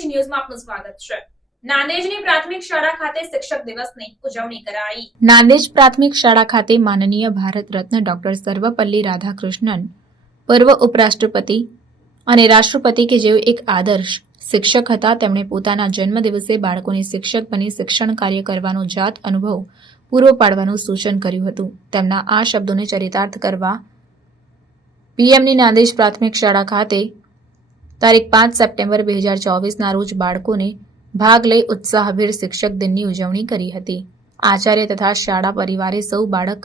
નાંદેજ ન્યૂઝમાં આપનું સ્વાગત છે। નાંદેજની પ્રાથમિક શાળા ખાતે શિક્ષક દિવસની ઉજવણી કરાઈ। નાંદેજ પ્રાથમિક શાળા ખાતે માનનીય ભારત રત્ન ડોક્ટર સર્વપલ્લી રાધાકૃષ્ણન પૂર્વ ઉપરાષ્ટ્રપતિ અને રાષ્ટ્રપતિ કે જેઓ એક આદર્શ શિક્ષક હતા, તેમણે પોતાના જન્મદિવસે બાળકોને શિક્ષક બની શિક્ષણ કાર્ય કરવાનો જાત અનુભવ પૂરો પાડવાનું સૂચન કર્યું હતું। તેમના આ શબ્દોને ચરિતાર્થ કરવા પીએમની નાંદેજ પ્રાથમિક શાળા ખાતે તારીખ 5 સપ્ટેમ્બર 2024ના રોજ બાળકોને ભાગ લઈ ઉત્સાહભેર શિક્ષક દિનની ઉજવણી કરી હતી। આચાર્ય તથા શાળા પરિવારે સૌ બાળક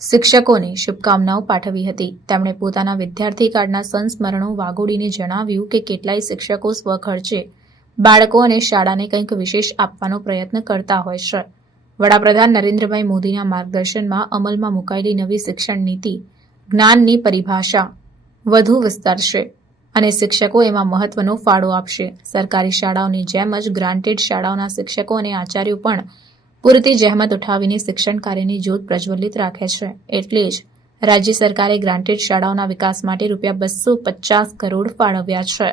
શિક્ષકોને શુભકામનાઓ પાઠવી હતી। તેમણે પોતાના વિદ્યાર્થી કાળના સંસ્મરણો વાગોડીને જણાવ્યું કે કેટલાય શિક્ષકો સ્વખર્ચે બાળકો અને શાળાને કંઈક વિશેષ આપવાનો પ્રયત્ન કરતા હોય છે। વડાપ્રધાન નરેન્દ્રભાઈ મોદીના માર્ગદર્શનમાં અમલમાં મુકાયેલી નવી શિક્ષણ નીતિ જ્ઞાનની પરિભાષા વધુ વિસ્તારશે અને શિક્ષકો એમાં મહત્વનો ફાળો આપશે। સરકારી શાળાઓની જેમ જ ગ્રાન્ટેડ શાળાઓના શિક્ષકો અને આચાર્યો પણ પૂરતી જહેમત ઉઠાવીને શિક્ષણ કાર્યની જ્યોત પ્રજ્વલિત રાખે છે। એટલે જ રાજ્ય સરકારે ગ્રાન્ટેડ શાળાઓના વિકાસ માટે ₹250 કરોડ ફાળવ્યા છે।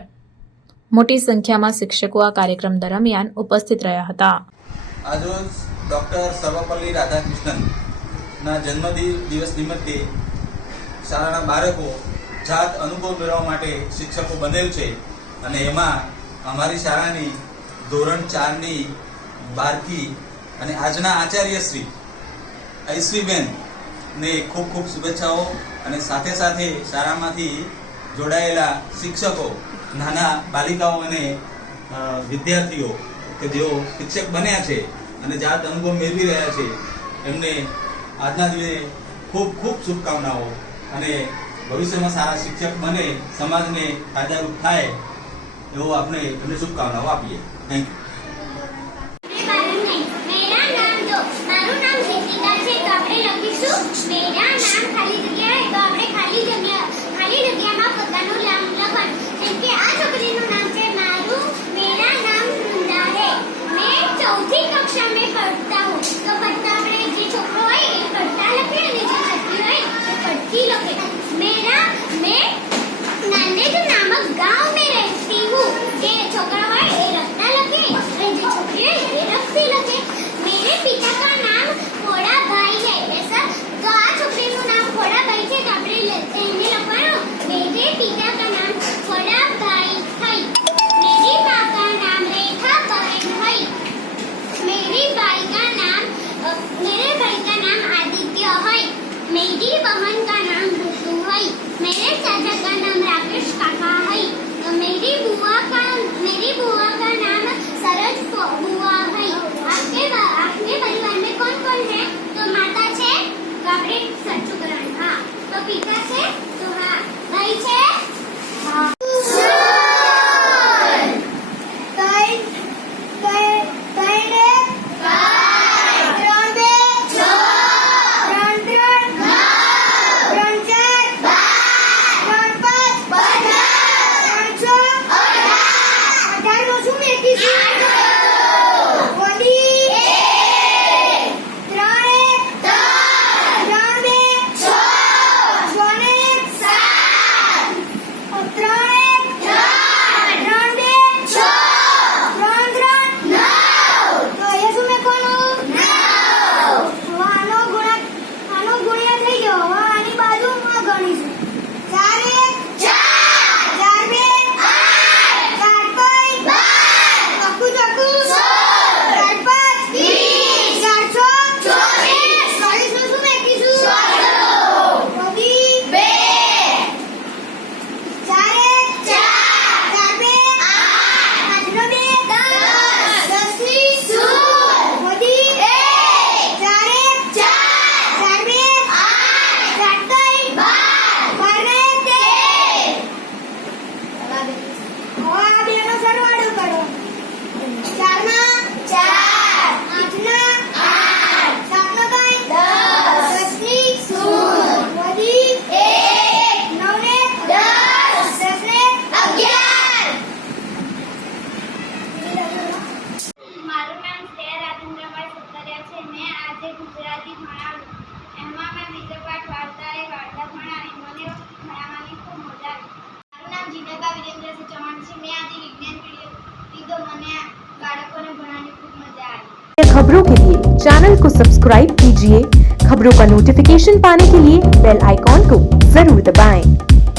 મોટી સંખ્યામાં શિક્ષકો આ કાર્યક્રમ દરમિયાન ઉપસ્થિત રહ્યા હતા। આજરોજ ડોક્ટર સર્વપલ્લી રાધાકૃષ્ણનના જન્મદિવસ નિમિત્તે શાળાના બાળકો જાત અનુભવ મેળવવા માટે શિક્ષકો બનેલ છે અને એમાં અમારી શાળાની ધોરણ 4ની 12કી અને આજના આચાર્ય શ્રી ઐશ્વીબેનને ખૂબ ખૂબ શુભેચ્છાઓ અને સાથે સાથે શાળામાંથી જોડાયેલા શિક્ષકો, નાના બાલિકાઓ અને વિદ્યાર્થીઓ કે જેઓ શિક્ષક બન્યા છે અને જાત અનુભવ મેળવી રહ્યા છે એમને આજના દિવસે ખૂબ ખૂબ શુભકામનાઓ અને ભવિષ્યમાં સારા શિક્ષક બને, સમાજને ફાયદારૂપ થાય એવો આપણે એમને શુભકામનાઓ આપીએ। Thank you. मेरी बहन का नाम ऋतु है, मेरे चाचा का नाम राकेश काका है, मेरी बुआ का नाम सरज बुआ है। आपके परिवार में कौन कौन है? तो खबरों के लिए चैनल को सब्सक्राइब कीजिए। खबरों का नोटिफिकेशन पाने के लिए बेल आइकॉन को जरूर दबाएं।